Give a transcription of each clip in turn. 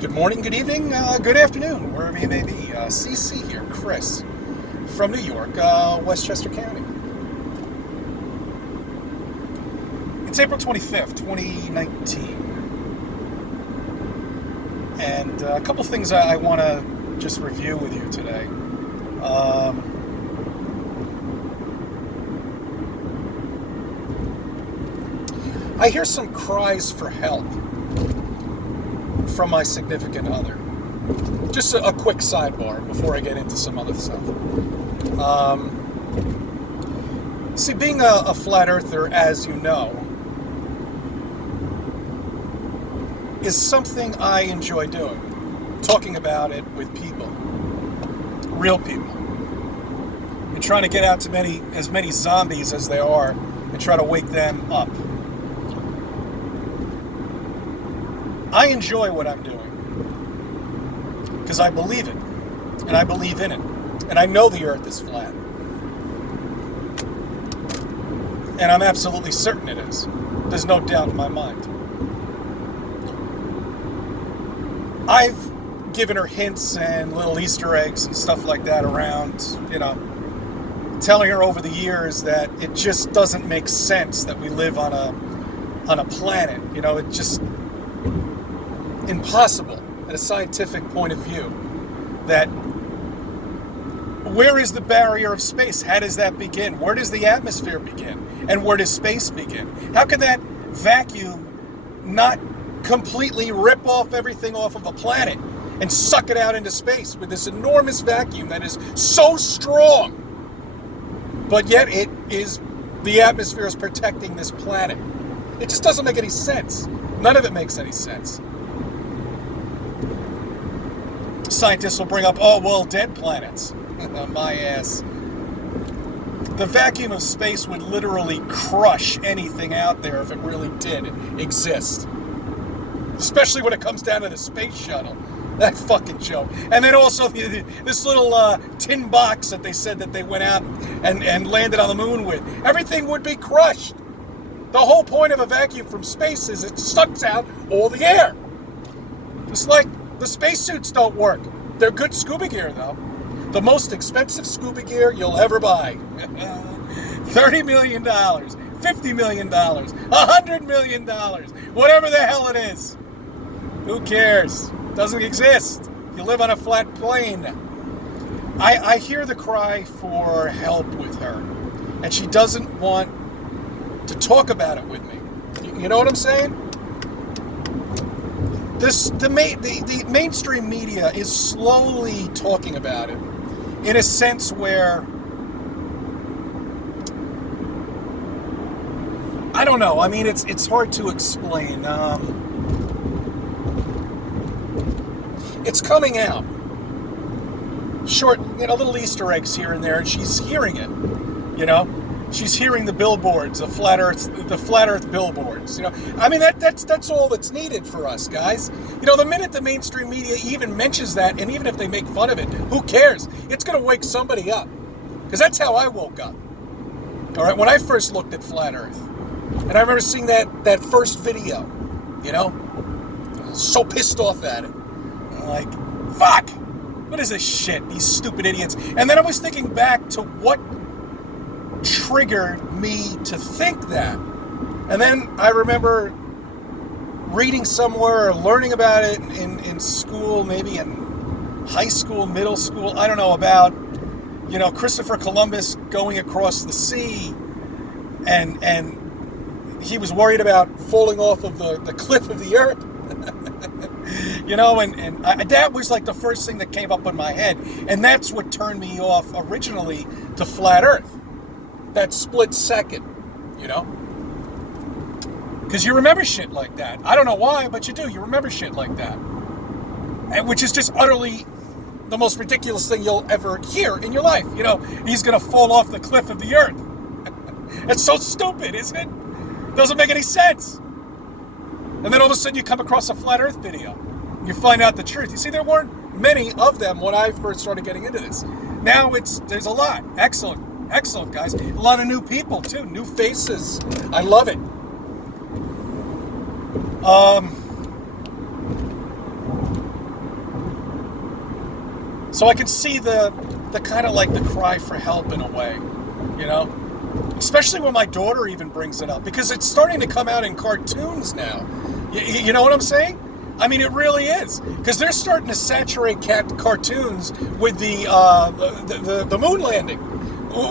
Good morning, good evening, good afternoon, wherever you may be. CC here, Chris, from New York, Westchester County. It's April 25th, 2019. And a couple things I want to just review with you today. I hear some cries for help from my significant other. Just a quick sidebar before I get into some other stuff. See, being a flat earther, as you know, is something I enjoy doing. Talking about it with people, real people, and trying to get out to as many zombies as there are and try to wake them up. I enjoy what I'm doing because I believe it, and I believe in it, and I know the earth is flat, and I'm absolutely certain it is. There's no doubt in my mind. I've given her hints and little Easter eggs and stuff like that around, telling her over the years that it just doesn't make sense that we live on a planet. It just impossible at a scientific point of view. That where is the barrier of space? How does that begin? Where does the atmosphere begin? And where does space begin? How can that vacuum not completely rip off everything off of the planet and suck it out into space with this enormous vacuum that is so strong, but yet the atmosphere is protecting this planet? It just doesn't make any sense. None of it makes any sense. Scientists will bring up, dead planets. My ass. The vacuum of space would literally crush anything out there if it really did exist. Especially when it comes down to the space shuttle. That fucking joke. And then also this little tin box that they said that they went out and landed on the moon with. Everything would be crushed. The whole point of a vacuum from space is it sucks out all the air. Just like the spacesuits don't work. They're good scuba gear, though. The most expensive scuba gear you'll ever buy. $30 million, $50 million, $100 million, whatever the hell it is. Who cares? Doesn't exist. You live on a flat plane. I hear the cry for help with her, and she doesn't want to talk about it with me. You know what I'm saying? The mainstream media is slowly talking about it in a sense where, I don't know. I mean, it's hard to explain. It's coming out. Short, little Easter eggs here and there, and she's hearing it. She's hearing the billboards, the flat Earth billboards. I mean, that's all that's needed for us, guys. The minute the mainstream media even mentions that, and even if they make fun of it, who cares? It's going to wake somebody up, because that's how I woke up. All right, when I first looked at flat Earth, and I remember seeing that first video. I was so pissed off at it. I'm like, fuck, what is this shit? These stupid idiots. And then I was thinking back to what triggered me to think that. And then I remember reading somewhere or learning about it in school, maybe in high school, middle school, I don't know, about, Christopher Columbus going across the sea and he was worried about falling off of the cliff of the earth. That was like the first thing that came up in my head. And that's what turned me off originally to flat earth. That split second, because you remember shit like that. I don't know why, but you do. You remember shit like that, and which is just utterly the most ridiculous thing you'll ever hear in your life. He's gonna fall off the cliff of the earth. It's so stupid, isn't it? Doesn't make any sense. And then all of a sudden you come across a flat earth video. You find out the truth. You see, there weren't many of them when I first started getting into this. Now there's a lot. Excellent, guys. A lot of new people, too. New faces. I love it. So I can see the kind of like the cry for help in a way, you know? Especially when my daughter even brings it up, because it's starting to come out in cartoons now. You know what I'm saying? I mean, it really is, because they're starting to saturate cartoons with the moon landing,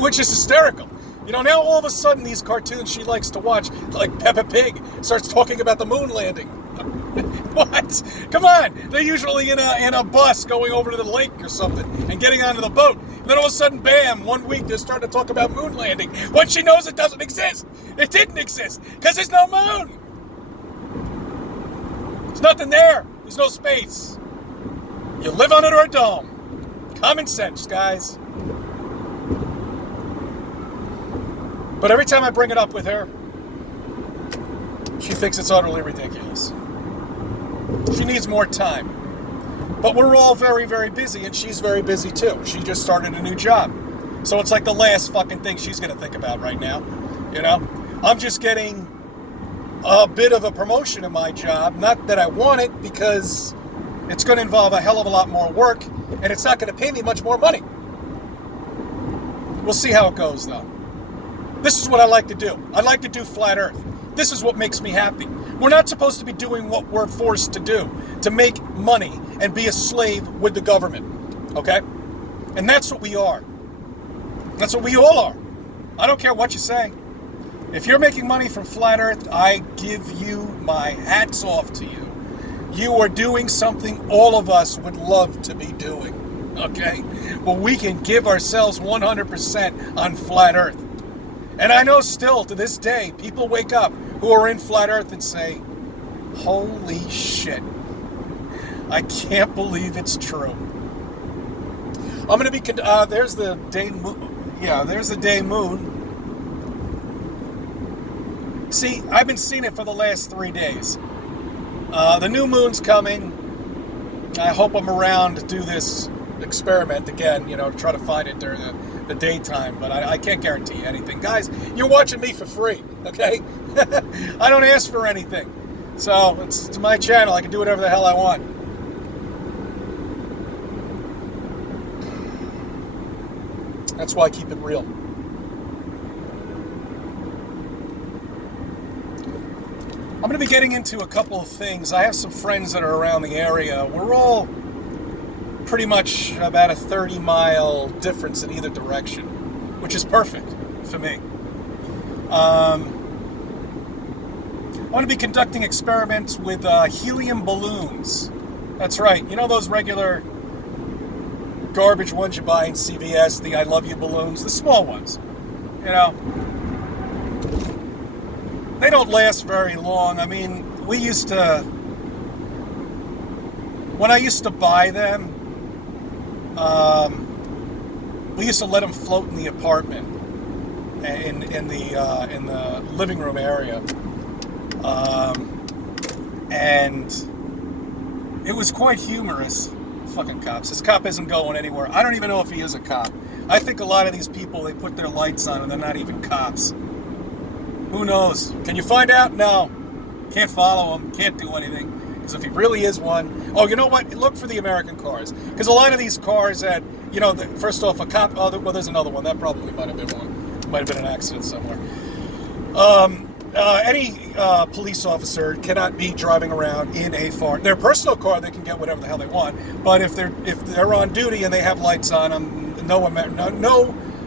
which is hysterical. You know, now all of a sudden these cartoons she likes to watch, like Peppa Pig, starts talking about the moon landing. What? Come on! They're usually in a bus going over to the lake or something and getting onto the boat. And then all of a sudden, bam! 1 week they're starting to talk about moon landing when she knows it doesn't exist. It didn't exist because there's no moon. There's nothing there. There's no space. You live under a dome. Common sense, guys. But every time I bring it up with her, she thinks it's utterly ridiculous. She needs more time. But we're all very, very busy, and she's very busy too. She just started a new job. So it's like the last fucking thing she's going to think about right now. You know? I'm just getting a bit of a promotion in my job. Not that I want it, because it's going to involve a hell of a lot more work, and it's not going to pay me much more money. We'll see how it goes, though. This is what I like to do. I like to do flat earth. This is what makes me happy. We're not supposed to be doing what we're forced to do, to make money and be a slave with the government, okay? And that's what we are. That's what we all are. I don't care what you say. If you're making money from flat earth, I give you my hats off to you. You are doing something all of us would love to be doing, okay? Well, we can give ourselves 100% on flat earth. And I know still, to this day, people wake up who are in flat earth and say, holy shit, I can't believe it's true. I'm going to be, there's the day moon. Yeah, there's the day moon. See, I've been seeing it for the last 3 days. The new moon's coming. I hope I'm around to do this experiment again, you know, try to find it during the daytime, but I can't guarantee anything. Guys, you're watching me for free, okay? I don't ask for anything. So, it's my channel. I can do whatever the hell I want. That's why I keep it real. I'm going to be getting into a couple of things. I have some friends that are around the area. We're all pretty much about a 30-mile difference in either direction, which is perfect for me. I'm going to be conducting experiments with helium balloons. That's right. You know those regular garbage ones you buy in CVS, the I love you balloons, the small ones, you know? They don't last very long. I mean, when I used to buy them, we used to let them float in the apartment, in the living room area, and it was quite humorous. Fucking cops. This cop isn't going anywhere. I don't even know if he is a cop. I think a lot of these people, they put their lights on and they're not even cops. Who knows? Can you find out? No. Can't follow him. Can't do anything. Because if he really is one... Oh, you know what? Look for the American cars. Because a lot of these cars that, you know, first off, a cop... Oh, well, there's another one. That probably might have been one. Might have been an accident somewhere. Any police officer cannot be driving around in their personal car. They can get whatever the hell they want. But if they're on duty and they have lights on them, no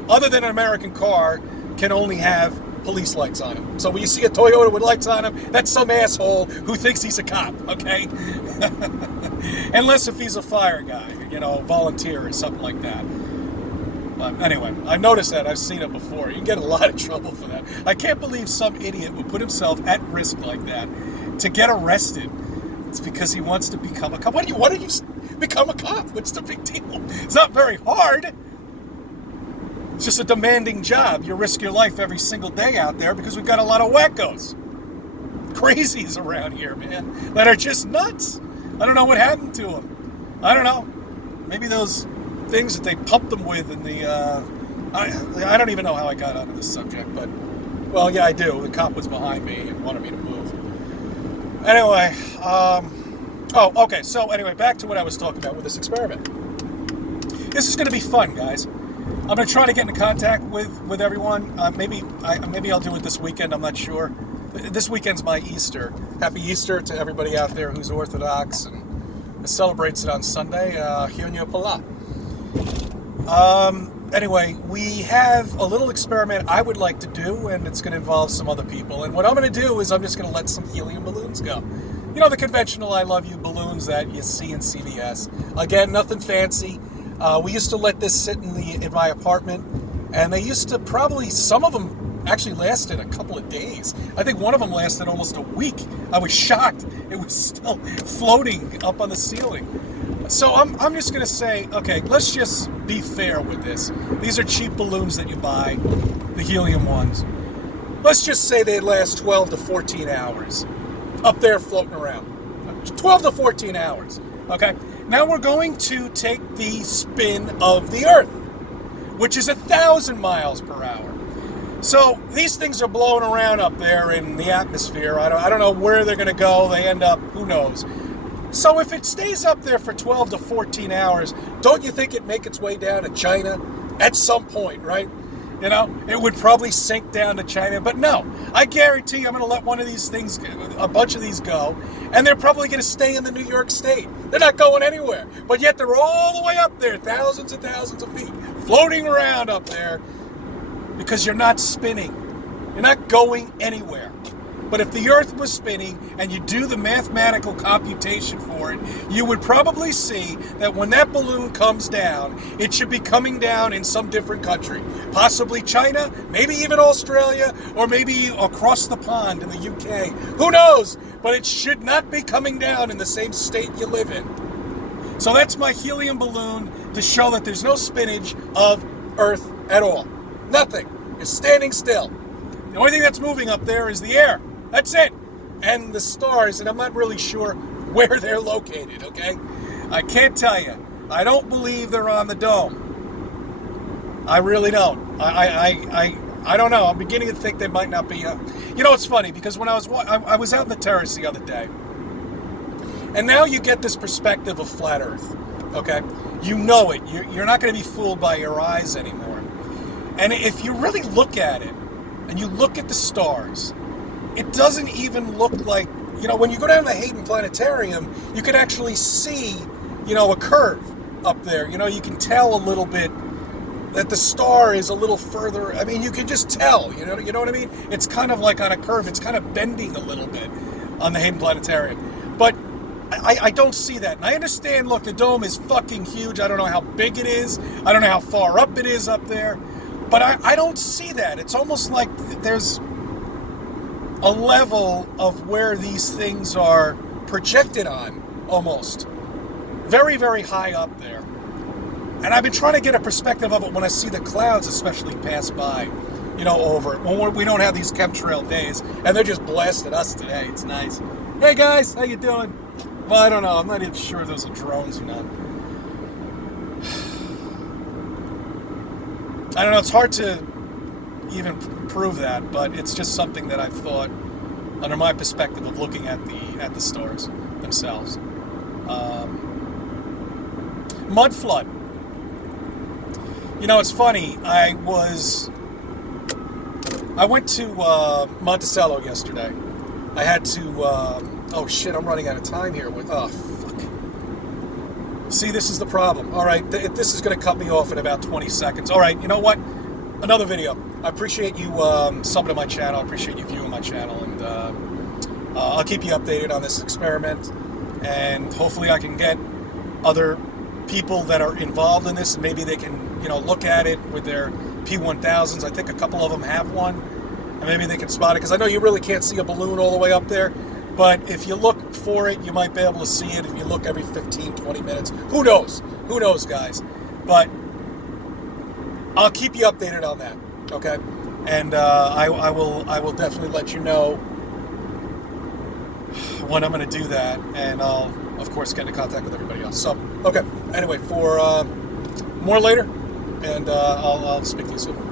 other than an American car can only have police lights on him. So when you see a Toyota with lights on him, that's some asshole who thinks he's a cop, okay? Unless if he's a fire guy, you know, volunteer or something like that. But anyway, I've noticed that. I've seen it before. You can get a lot of trouble for that. I can't believe some idiot would put himself at risk like that to get arrested. It's because he wants to become a cop. Why do you become a cop? What's the big deal? It's not very hard. It's just a demanding job. You risk your life every single day out there because we've got a lot of wackos. Crazies around here, man, that are just nuts. I don't know what happened to them. I don't know. Maybe those things that they pumped them with in the... I don't even know how I got onto this subject, but... Well, yeah, I do. The cop was behind me and wanted me to move. Anyway, okay. So, anyway, back to what I was talking about with this experiment. this is going to be fun, guys. I'm going to try to get into contact with everyone. Maybe I'll do it this weekend. I'm not sure. This weekend's my Easter. Happy Easter to everybody out there who's Orthodox and celebrates it on Sunday. Hionyo Pala. Anyway, we have a little experiment I would like to do, and it's going to involve some other people. And what I'm going to do is I'm just going to let some helium balloons go. You know, the conventional I love you balloons that you see in CVS. Again, nothing fancy. We used to let this sit in my apartment, and they used to probably, some of them actually lasted a couple of days. I think one of them lasted almost a week. I was shocked. It was still floating up on the ceiling. So I'm just going to say, okay, let's just be fair with this. These are cheap balloons that you buy, the helium ones. Let's just say they last 12 to 14 hours up there floating around. 12 to 14 hours, okay? Now we're going to take the spin of the Earth, which is 1,000 miles per hour. So these things are blowing around up there in the atmosphere. I don't know where they're going to go. They end up, who knows. So if it stays up there for 12 to 14 hours, don't you think it'd make its way down to China at some point, right? You know, it would probably sink down to China. But no, I guarantee you I'm going to let one of these things, a bunch of these go, and they're probably going to stay in the New York State. They're not going anywhere. But yet they're all the way up there, thousands and thousands of feet, floating around up there because you're not spinning. You're not going anywhere. But if the Earth was spinning and you do the mathematical computation for it, you would probably see that when that balloon comes down, it should be coming down in some different country. Possibly China, maybe even Australia, or maybe across the pond in the UK. Who knows? But it should not be coming down in the same state you live in. So that's my helium balloon to show that there's no spinach of Earth at all. Nothing. It's standing still. The only thing that's moving up there is the air. That's it. And the stars, and I'm not really sure where they're located, okay? I can't tell you. I don't believe they're on the dome. I really don't. I don't know. I'm beginning to think they might not be. You know, it's funny, because when I was out in the terrace the other day, and now you get this perspective of flat Earth, okay? You know it. You're not going to be fooled by your eyes anymore. And if you really look at it, and you look at the stars, it doesn't even look like, you know, when you go down to the Hayden Planetarium, you can actually see, you know, a curve up there. You know, you can tell a little bit that the star is a little further. I mean, you can just tell, you know what I mean? It's kind of like on a curve. It's kind of bending a little bit on the Hayden Planetarium. But I don't see that. And I understand, look, the dome is fucking huge. I don't know how big it is. I don't know how far up it is up there. But I don't see that. It's almost like there's a level of where these things are projected on, almost. Very, very high up there. And I've been trying to get a perspective of it when I see the clouds especially pass by, you know, over it. When we don't have these chemtrail days, and they're just blasting us today. It's nice. Hey guys, how you doing? Well, I don't know. I'm not even sure if those are drones or not. I don't know. It's hard to even prove that, but it's just something that I've thought under my perspective of looking at the stars themselves. Mud flood. You know, it's funny. I went to Monticello yesterday. I had to. Oh shit! I'm running out of time here. Oh fuck. See, this is the problem. All right, this is going to cut me off in about 20 seconds. All right, you know what? Another video. I appreciate you subbing to my channel. I appreciate you viewing my channel, and I'll keep you updated on this experiment. And hopefully, I can get other people that are involved in this, and maybe they can, you know, look at it with their P1000s. I think a couple of them have one, and maybe they can spot it. Because I know you really can't see a balloon all the way up there. But if you look for it, you might be able to see it if you look every 15, 20 minutes. Who knows? Who knows, guys? But I'll keep you updated on that, okay? And I will definitely let you know when I'm going to do that. And I'll, of course, get into contact with everybody else. So, okay. Anyway, for more later, and I'll speak to you soon.